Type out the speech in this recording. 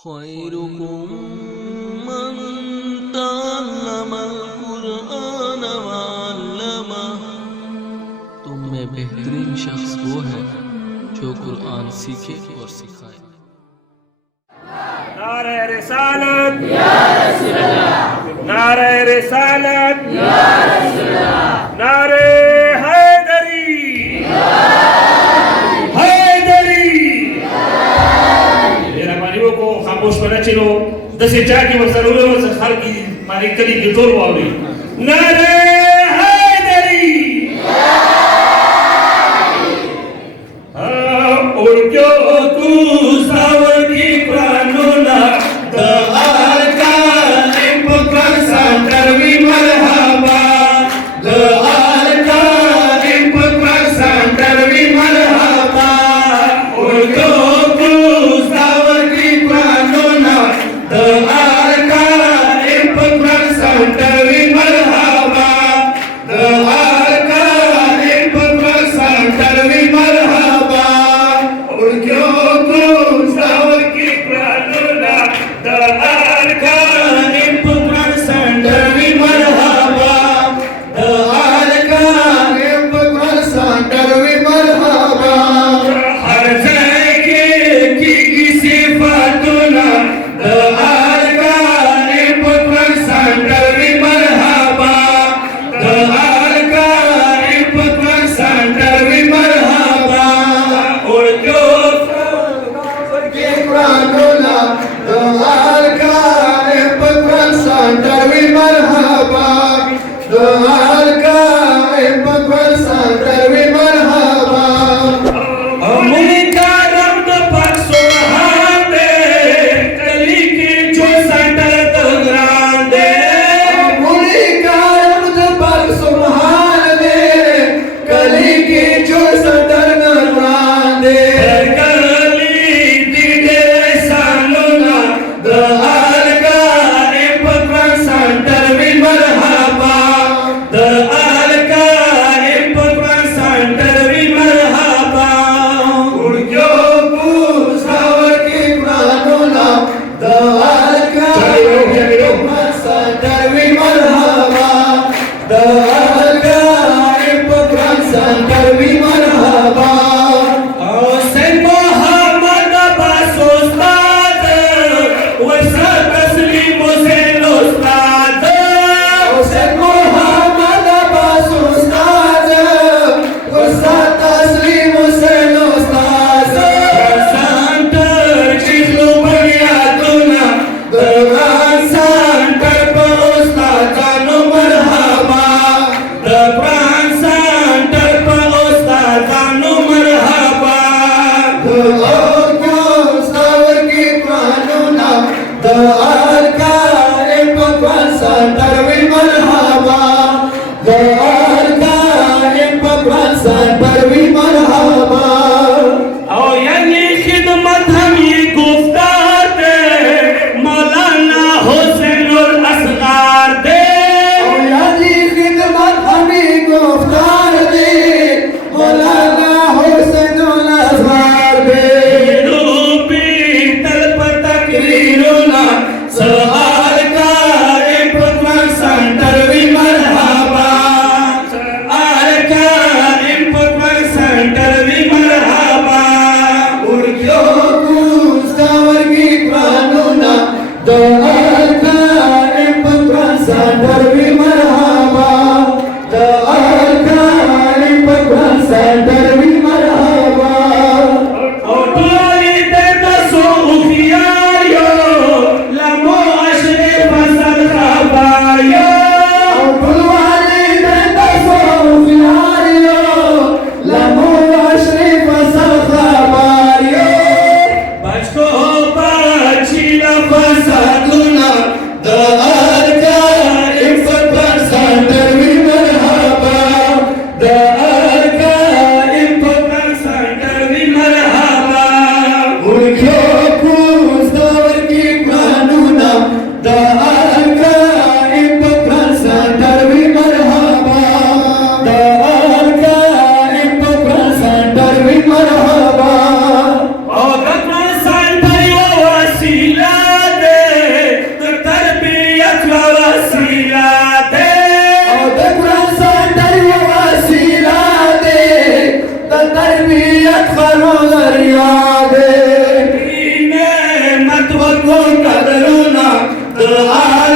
खैरुकुम मन तअल्लमल कुरआन व अल्लमह। तुम में बेहतरीन शख्स वो है जो कुरान सीखे और सिखाए। नारे रिसालत या रसूल अल्लाह, नारे रिसालत या रसूल अल्लाह, नारे हैदरी हैदरी। मेरा मानियो को खामोश बना चलो दसे जाके वो जरूर वो हर की मारी कली की तोड़ वाली नारे हैदरी। और जो तू सावरी प्राणोना the Arka इम्पकर सांतरवी Marhaba, the Arka इम्पकर सांतरवी मरहबा। और जो तू सावरी प्राणोना द आरका इम्पकर सांतरवी मरहबा। वो कदरों ना दुआ